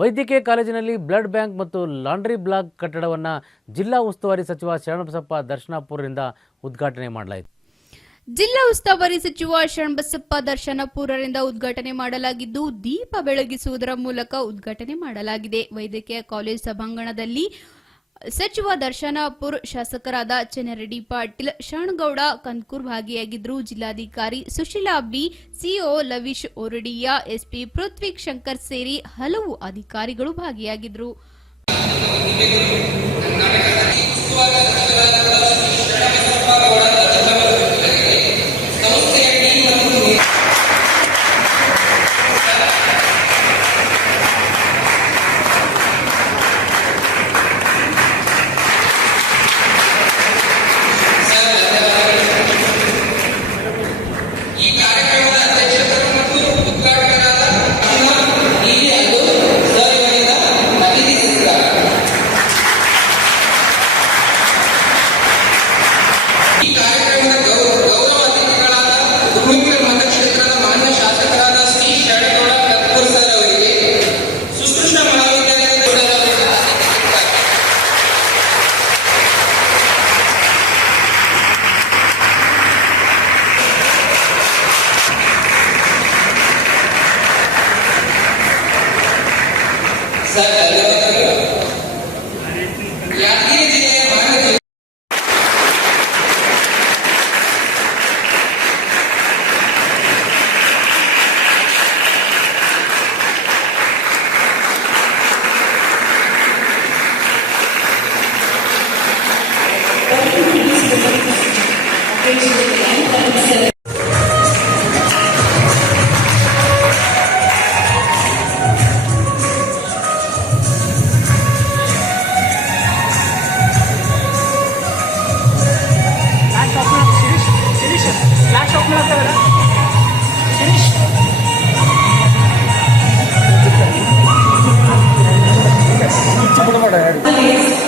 ವೈದ್ಯಕೀಯ ಕಾಲೇಜಿನಲ್ಲಿ blood bank ಮತ್ತು ಲಾಂಡ್ರಿ ಬ್ಲಾಕ್ ಕಟ್ಟಡವನ್ನು ಜಿಲ್ಲಾ ಉಸ್ತುವಾರಿ ಸಚಿವ ಶರಣಬಸಪ್ಪ ದರ್ಶನಪುರರಿಂದ ಉದ್ಘಾಟನೆ ಮಾಡಲಾಯಿತು. ಜಿಲ್ಲಾ ಉಸ್ತುವಾರಿ ಸಚಿವ ಶರಣಬಸಪ್ಪ ದರ್ಶನಪುರರಿಂದ ಉದ್ಘಾಟನೆ ಮಾಡಲಾಗಿದ್ದು, ದೀಪ ಬೆಳಗಿಸುವುದರ ಮೂಲಕ ಉದ್ಘಾಟನೆ ಮಾಡಲಾಗಿದೆ. ವೈದ್ಯಕೀಯ ಕಾಲೇಜು ಸಭಾಂಗಣದಲ್ಲಿ ಸಚಿವ ದರ್ಶನಪುರ ಶಾಸಕರಾದ ಚೆನ್ನರೆಡ್ಡಿ ಪಾಟೀಲ್, ಶರಣಗೌಡ ಕಂದಕೂರ್ ಭಾಗಿಯಾಗಿದ್ದರು. ಜಿಲ್ಲಾಧಿಕಾರಿ Susheela B, CEO Lavish Ordia, SP Prithvi Shankar ಸೇರಿ ಹಲವು ಅಧಿಕಾರಿಗಳು ಭಾಗಿಯಾಗಿದ್ದರು.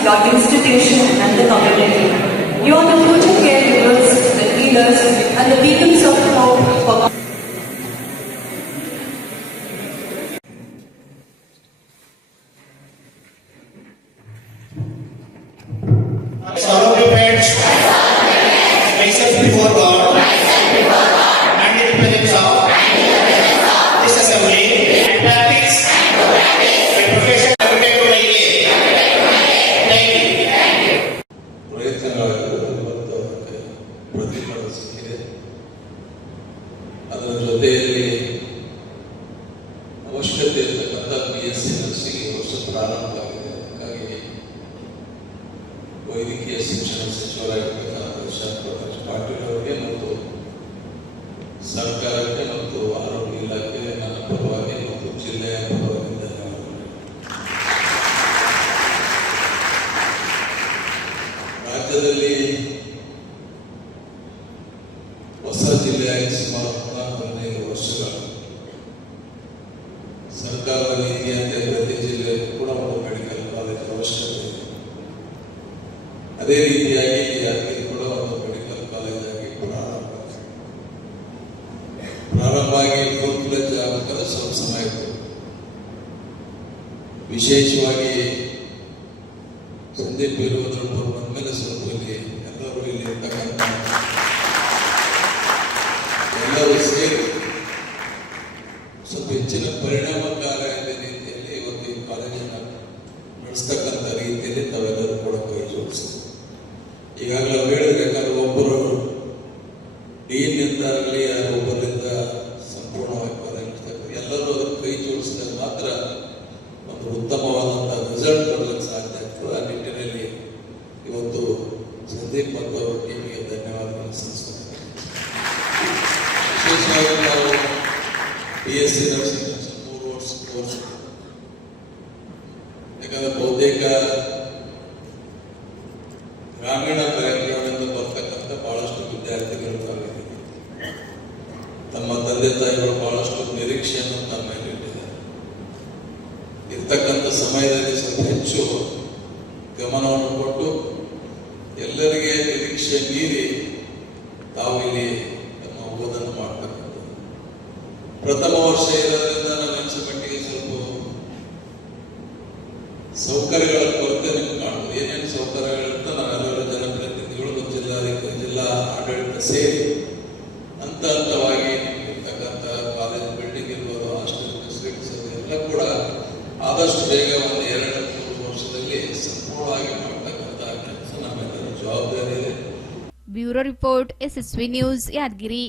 Your institution and the community. You are the future caregivers, the healers, and the beacons of hope for. Solemnly pledge myself before God and in the presence of this assembly and practice my profession. ಅದರ ಜೊತೆಯಲ್ಲಿ ಅವಶ್ಯಕತೆ ಇರತಕ್ಕಂಥ BSc nursing ಈ ವರ್ಷ ಪ್ರಾರಂಭ ಆಗಿದೆ. ಹಾಗಾಗಿ ವೈದ್ಯಕೀಯ ಶಿಕ್ಷಣ ಸಚಿವರಾಗಿರ್ತಕ್ಕಂಥ ಶರಣಬಸಪ್ಪ ಪಾಟೀಲ್ ಅವರಿಗೆ ಮತ್ತು ಸರ್ಕಾರಕ್ಕೆ ಮತ್ತು ಆರೋಗ್ಯ ಇಲಾಖೆ ನನ್ನ ಪರವಾಗಿ ಮತ್ತು ಜಿಲ್ಲೆಯ ಪರವಾಗಿ ಧನ್ಯವಾದಗಳು. ರಾಜ್ಯದಲ್ಲಿ ಹೊಸ ಜಿಲ್ಲೆಯಾಗಿ ಸುಮಾರು 15 ವರ್ಷಗಳ ಸರ್ಕಾರದ ನೀತಿಯಂತೆ ಪ್ರತಿ ಜಿಲ್ಲೆಯಲ್ಲೂ ಕೂಡ ಒಂದು ಮೆಡಿಕಲ್ ಕಾಲೇಜ್ ಅವಶ್ಯಕತೆ ಇದೆ. ಅದೇ ರೀತಿಯಾಗಿ ಯಾದಗಿರಿ ಕೂಡ ಒಂದು ಮೆಡಿಕಲ್ ಕಾಲೇಜ್ ಆಗಿ ಪ್ರಾರಂಭ ಆಗಿ ಫುಲ್ ಫ್ಲೆಜ್ ಆಗಬೇಕಾದ್ರೆ ಸ್ವಲ್ಪ ಸಮಯ ಇತ್ತು. ವಿಶೇಷವಾಗಿ ಸಂದೀಪ್ ಇರುವುದರ ಬಂದ್ಮೇಲೆ ಸ್ವಲ್ಪ ಇಲ್ಲಿ ಎಲ್ಲರೂ ಇಲ್ಲಿ ಇರ್ತಕ್ಕಂಥ ಎಲ್ಲರೂ ಸೇರಿ ಸ್ವಲ್ಪ ಹೆಚ್ಚಿನ ಪರಿಣಾಮಕಾರಿಯಾದ ರೀತಿಯಲ್ಲಿ ಇವತ್ತು ಈ ಕಾಲೇಜನ್ನು ನಡೆಸ್ತಕ್ಕಂಥ ರೀತಿಯಲ್ಲಿ ತಾವೆಲ್ಲರೂ ಕೂಡ ಕೈ ಜೋಡಿಸಿದ್ರು. ಈಗಾಗಲೇ ಹೇಳಿದ್ರೆ ಒಬ್ಬರು ಡೀನ್ ನಿಂದಾಗಲಿ ಯಾರು ಒಬ್ಬರಿಂದ ಸಂಪೂರ್ಣವಾಗಿ ಬರಲಿರ್ತಕ್ಕಂಥ ಎಲ್ಲರೂ ಅದಕ್ಕೆ ಕೈ ಜೋಡಿಸಿದಾಗ ಮಾತ್ರ ಒಂದು ಉತ್ತಮವಾದಂತಹ ರಿಸಲ್ಟ್ ಬರಲಿಕ್ಕೆ ಸಾಧ್ಯ ಆಗ್ತದೆ. ಆ ನಿಟ್ಟಿನಲ್ಲಿ ಇವತ್ತು ಸಂದೀಪ್ ಮತ್ತು ಅವರ ಟೀಮಿಗೆ ಧನ್ಯವಾದಗಳನ್ನು ಸಲ್ಲಿಸ್ತೇನೆ. ವಿಶೇಷವಾಗಿ ನಾವು BSc ನರ್ಸಿಂಗ್ 3 ವರ್ಷ ಕೋರ್ಸ್, ಯಾಕಂದ್ರೆ ಬಹುತೇಕ ಗ್ರಾಮೀಣ ಬ್ಯಾಕ್ಗ್ರೌಂಡ್ ಬರ್ತಕ್ಕಂಥ ಬಹಳಷ್ಟು ವಿದ್ಯಾರ್ಥಿಗಳು ತಮ್ಮ ತಂದೆ ತಾಯಿಗಳು ಬಹಳಷ್ಟು ನಿರೀಕ್ಷೆಯನ್ನು ತಮ್ಮ ಮೇಲೆ ಇಟ್ಟಿದ್ದಾರೆ. ಇರ್ತಕ್ಕಂಥ ಸಮಯದಲ್ಲಿ ಸ್ವಲ್ಪ ಹೆಚ್ಚು ಗಮನವನ್ನು ಕೊಟ್ಟು ಎಲ್ಲರಿಗೆ ನಿರೀಕ್ಷೆ ಮೀರಿ ತಾವು ಇಲ್ಲಿ ತಮ್ಮ ಓದನ್ನು ಮಾಡ್ತಕ್ಕಂಥದ್ದು. ಪ್ರಥಮ ವರ್ಷ ಇರೋದ್ರಿಂದ ನನ್ನ ಅನಿಸೋ ಮಟ್ಟಿಗೆ ಸ್ವಲ್ಪ ಸೌಕರ್ಯಗಳ ಕೊರತೆ ನಿಮ್ಗೆ ಕಾಣ್ತದೆ. ಏನೇನು ಸೌಕರ್ಯಗಳಿಂದ ನಾವೆಲ್ಲರೂ ಜನಪ್ರತಿನಿಧಿಗಳು ಮತ್ತು ಜಿಲ್ಲಾಧಿಕಾರಿ, ಜಿಲ್ಲಾ ಆಡಳಿತ ಸೇರಿ ಹಂತ ಹಂತವಾಗಿ ಇರ್ತಕ್ಕಂಥ ಕಾಲೇಜ್ ಬಿಲ್ಡಿಂಗ್ ಇರ್ಬೋದು, ಹಾಸ್ಟೆಲ್ ಫೆಸಿಲಿಟೀಸ್ ಎಲ್ಲ ಕೂಡ ಆದಷ್ಟು ಬೇಗ ಒಂದು 2-3 ವರ್ಷದಲ್ಲಿ ಸಂಪೂರ್ಣವಾಗಿ ಮಾಡ್ತಕ್ಕಂಥ ಕೆಲಸ ನಮ್ಮೆಲ್ಲರ ಜವಾಬ್ದಾರಿ ಇದೆ. Bureau report, SSV news, Yadgir.